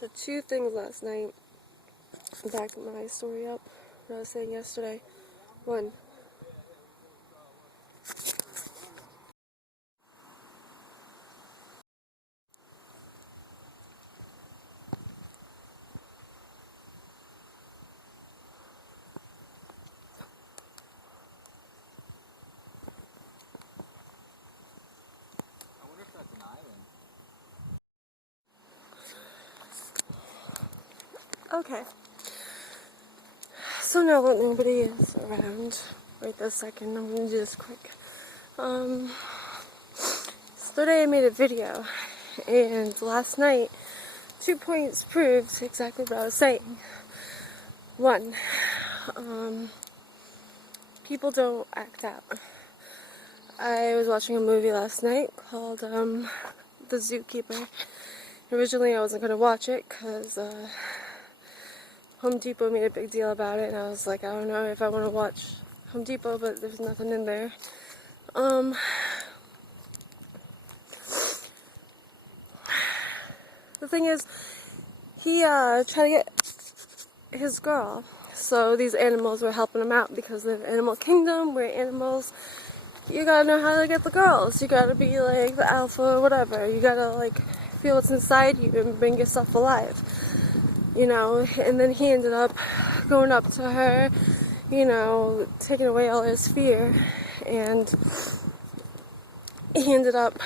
So 2 things last night. Back my story up. What I was saying yesterday. 1. I wonder if that's an island. Okay. So now that nobody is around right this second, I'm gonna do this quick. So today I made a video, and last night 2 points proved exactly what I was saying. 1, people don't act out. I was watching a movie last night called The Zookeeper. Originally I wasn't going to watch it because Home Depot made a big deal about it, and I was like, I don't know if I want to watch Home Depot, but there's nothing in there. The thing is, he tried to get his girl. So these animals were helping him out because of Animal Kingdom, where animals, you gotta know how to get the girls. You gotta be like the alpha or whatever. You gotta like feel what's inside you and bring yourself alive. You know, and then he ended up going up to her, you know, taking away all his fear, and he ended up,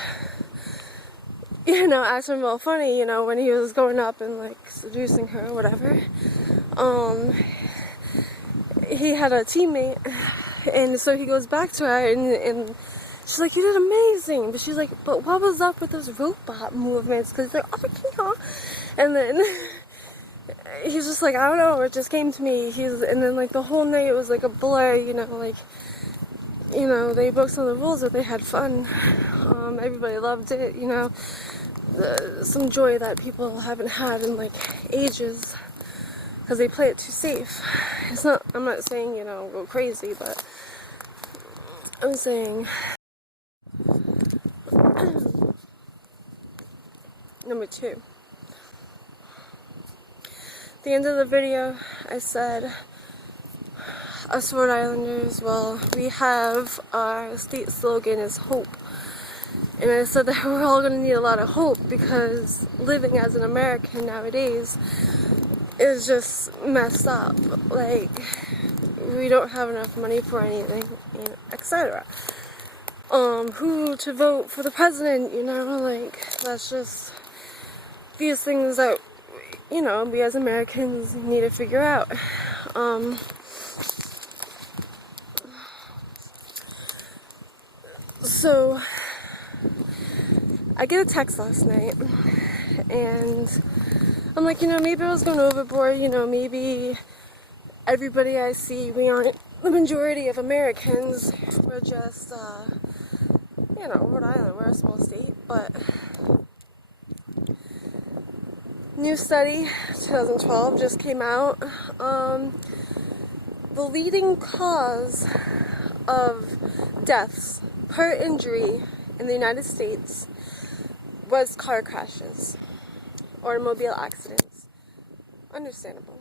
you know, acting real funny, you know, when he was going up and like seducing her or whatever. He had a teammate, and so he goes back to her, and she's like, you did amazing, but she's like, but what was up with those robot movements? Because he's like, oh, I can't. And then he's just like, I don't know, it just came to me. And then like the whole night it was like a blur, you know, like, you know, they broke some of the rules, but they had fun. Everybody loved it, you know, some joy that people haven't had in like ages, because they play it too safe. I'm not saying, you know, go crazy, but I'm saying number 2. At the end of the video, I said, us Rhode Islanders, well, we have our state slogan is hope. And I said that we're all going to need a lot of hope, because living as an American nowadays is just messed up. Like, we don't have enough money for anything, you know, etc. Who to vote for the president, you know, like, that's just these things that, you know, we as Americans need to figure out. So I get a text last night, and I'm like, you know, maybe I was going overboard, you know, maybe everybody I see, we aren't the majority of Americans, we're just, you know, Rhode Island, we're a small state, but new study, 2012, just came out. The leading cause of deaths per injury in the United States was car crashes, automobile accidents. Understandable.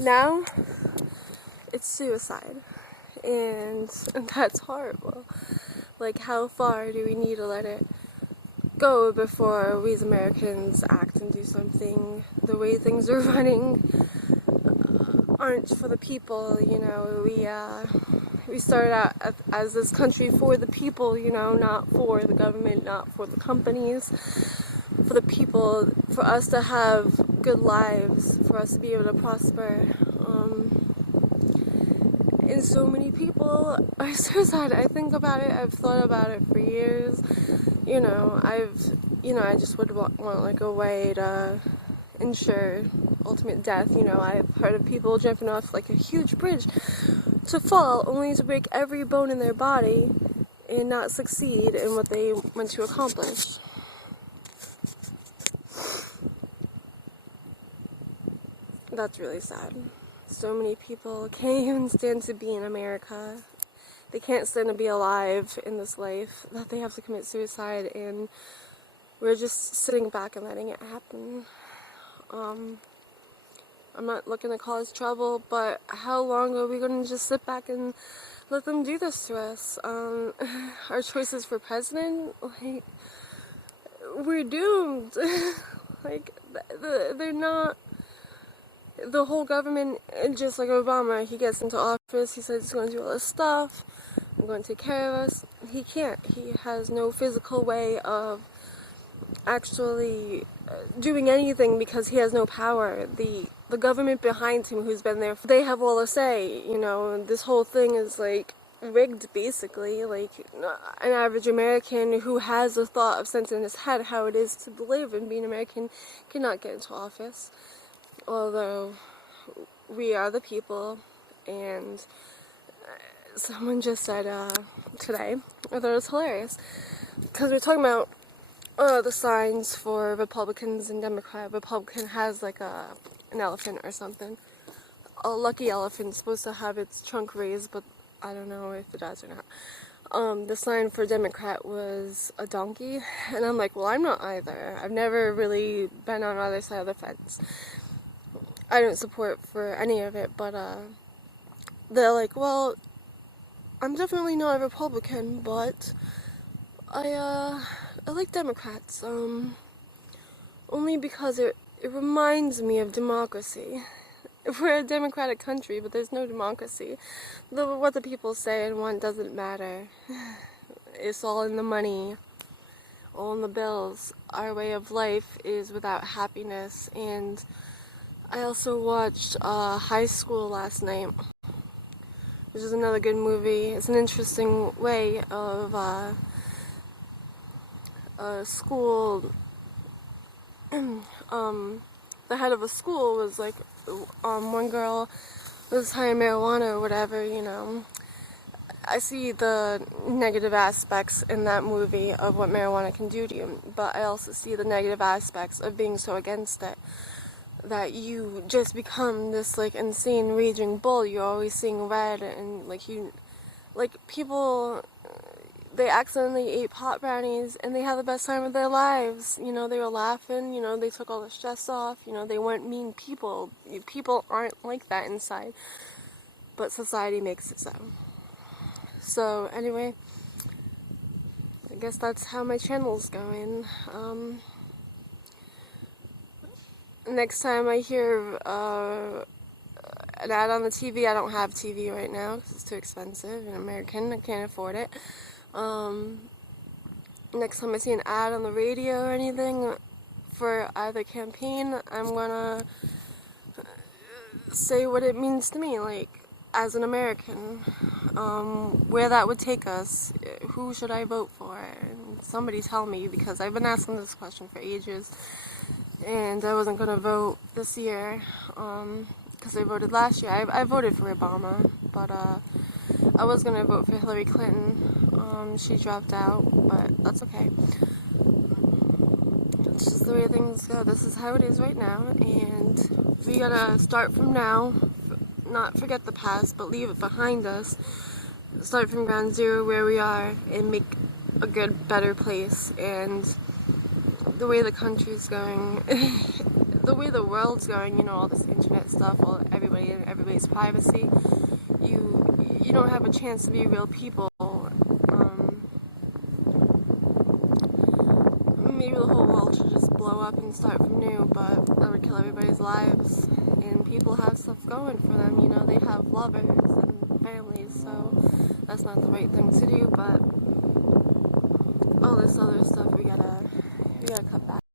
Now, it's suicide, and that's horrible. Like, how far do we need to let it go before we as Americans act and do something? The way things are running aren't for the people, you know. We started out as this country for the people, you know, not for the government, not for the companies, for the people, for us to have good lives, for us to be able to prosper. And so many people are suicide. I think about it, I've thought about it for years. You know, I just would want like a way to ensure ultimate death. You know, I've heard of people jumping off like a huge bridge to fall only to break every bone in their body and not succeed in what they went to accomplish. That's really sad. So many people can't even stand to be in America. They can't stand to be alive in this life, that they have to commit suicide and we're just sitting back and letting it happen. I'm not looking to cause trouble, but how long are we going to just sit back and let them do this to us? Our choices for president, like, we're doomed. Like, they're not, the whole government, just like Obama, he gets into office, he says he's going to do all this stuff, I'm going to take care of us. He can't. He has no physical way of actually doing anything because he has no power. The government behind him, who's been there, they have all the say. You know, this whole thing is like rigged, basically. Like, an average American who has a thought of sense in his head how it is to live and be an American cannot get into office. Although we are the people, and someone just said today, I thought it was hilarious, because we're talking about the signs for Republicans and Democrats. Republican has like an elephant or something. A lucky elephant's supposed to have its trunk raised, but I don't know if it does or not. The sign for Democrat was a donkey, and I'm like, well, I'm not either. I've never really been on either side of the fence. I don't support for any of it, but they're like, well, I'm definitely not a Republican, but I like Democrats, only because it reminds me of democracy. We're a democratic country, but there's no democracy. What the people say and want doesn't matter. It's all in the money, all in the bills. Our way of life is without happiness. And I also watched High School last night, which is another good movie. It's an interesting way of school. The head of a school was like, one girl was high in marijuana or whatever, you know. I see the negative aspects in that movie of what marijuana can do to you, but I also see the negative aspects of being so against it, that you just become this like insane raging bull. You're always seeing red, and people, they accidentally ate pot brownies and they had the best time of their lives. You know, they were laughing, you know, they took all the stress off, you know, they weren't mean people. People aren't like that inside, but society makes it so. So anyway, I guess that's how my channel's going. Next time I hear an ad on the TV, I don't have TV right now because it's too expensive. An American, I can't afford it. Next time I see an ad on the radio or anything for either campaign, I'm gonna say what it means to me, like, as an American, where that would take us, who should I vote for, and somebody tell me, because I've been asking this question for ages, and I wasn't gonna vote this year, because I voted last year. I voted for Obama, but I was gonna vote for Hillary Clinton. She dropped out, but that's okay. It's just the way things go. This is how it is right now, and we gotta start from now, not forget the past, but leave it behind us. Start from ground zero where we are and make a good, better place. And the way the country's going, the way the world's going, you know, all this internet stuff, everybody's privacy, you don't have a chance to be real people. Maybe the whole world should just blow up and start from new, but that would kill everybody's lives. And people have stuff going for them, you know, they have lovers and families, so that's not the right thing to do, but all this other stuff we gotta cut back.